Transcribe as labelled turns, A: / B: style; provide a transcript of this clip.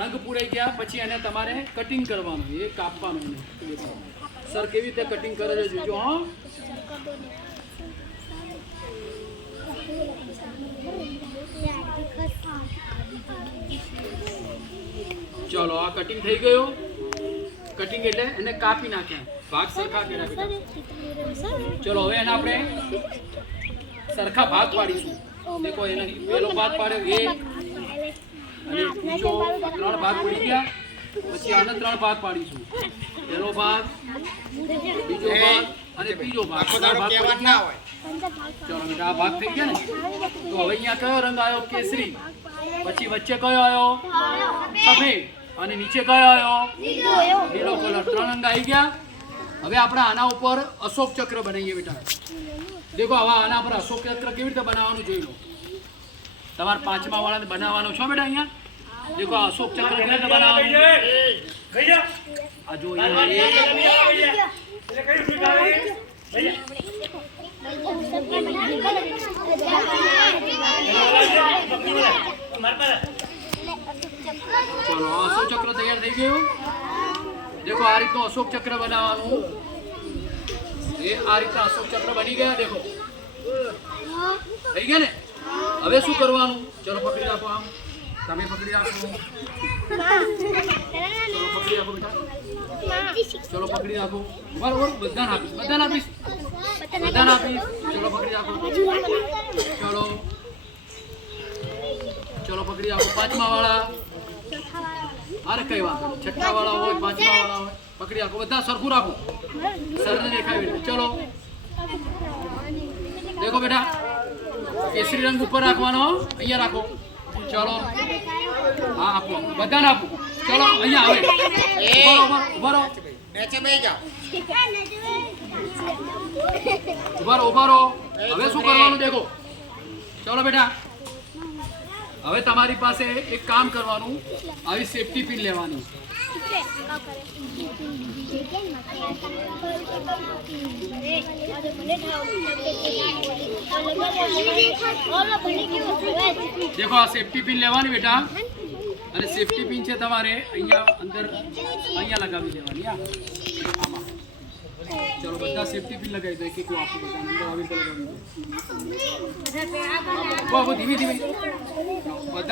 A: રંગ પૂરાઈ ગયા પછી એને તમારે કટિંગ કરવાનું એ કાપવાનું એને. સર કેવી રીતે કટિંગ કરે છે જોજો હા. ચલો આ કટિંગ થઈ ગયો. કટિંગ એટલે એને કાપી નાખ્યા. ભાગ સરખા કર્યા બેટા. ચલો હવે એને આપણે સરખા ભાગ પાડીશું. દેખો એને પહેલો ભાગ પાડ્યો એક અને બીજો ત્રણ ભાગ પડી ગયા. પછી આને ત્રણ ભાગ પાડીશું. પહેલો ભાગ બીજો ભાગ અને ત્રીજો ભાગ. ત્રણ ભાગ પડી
B: ના હોય.
A: ચલો આ ભાગ થઈ ગયા ને? તો હવે અહીંયા કયો રંગ આવ્યો કેસરી. પછી વચ્ચે કયો આવ્યો સફેદ. અને નીચે કયો આવ્યો લીલો કલર. ત્રણ રંગ આવી ગયા. હવે આપણે આના ઉપર અશોક ચક્ર બનાવીએ બેટા. દેખો હવે આના પર અશોક ચક્ર કેવી રીતે બનાવવાનું જોઈ લો. તમારે પાંચમા વાળાને બનાવવાનો છો બેટા અહીંયા? દેખો અશોક ચક્ર આ જો ચલો અશોક ચક્ર તૈયાર થઈ ગયું. દેખો આ રીતનું અશોક ચક્ર બનાવવાનું. એ આ રીતના અશોક ચક્ર બની ગયા દેખો. થઈ ગયા ને? હવે શું કરવાનું? ચલો પકડી રાખો આમ. તમે પકડી રાખો. ચલો પકડી રાખો બેટા. ચલો પકડી રાખો. બરોબર બધાને આપીશ બધાને આપીશ. બધાને આપીશ. ચલો પકડી રાખો. ચલો. ચલો પકડી રાખો. પાંચમા વાળા અરે કઈ વાત છઠ્ઠા વાળા હોય પાંચમા વાળા હોય. પકડી રાખો. બધા સરખું રાખો. સરને બેટા. ચલો. દેખો બેટા. કેસરી રંગ ઉપર રાખવાનો. અહીંયા રાખો. ચલો. હા આપો. બધાને આપો. ચલો અહીંયા આવે. ઊભા રહો, ઊભા રહો, ઊભા રહો. હવે શું કરવાનું દેખો. ચલો બેટા. હવે તમારી પાસે એક કામ કરવાનું આવી સેફટી પિન લેવાની. દેખો આ સેફટી પિન લેવાની બેટા. અને સેફટી પિન છે તમારે અહીંયા અંદર અહીંયા લગાવી દેવાની આ આમાં ચલો બધા સેફટી પિન લગાવી દો એક એક આપો બધા નંબર આવી લગાવી દો ધીમે ધીમે. બધા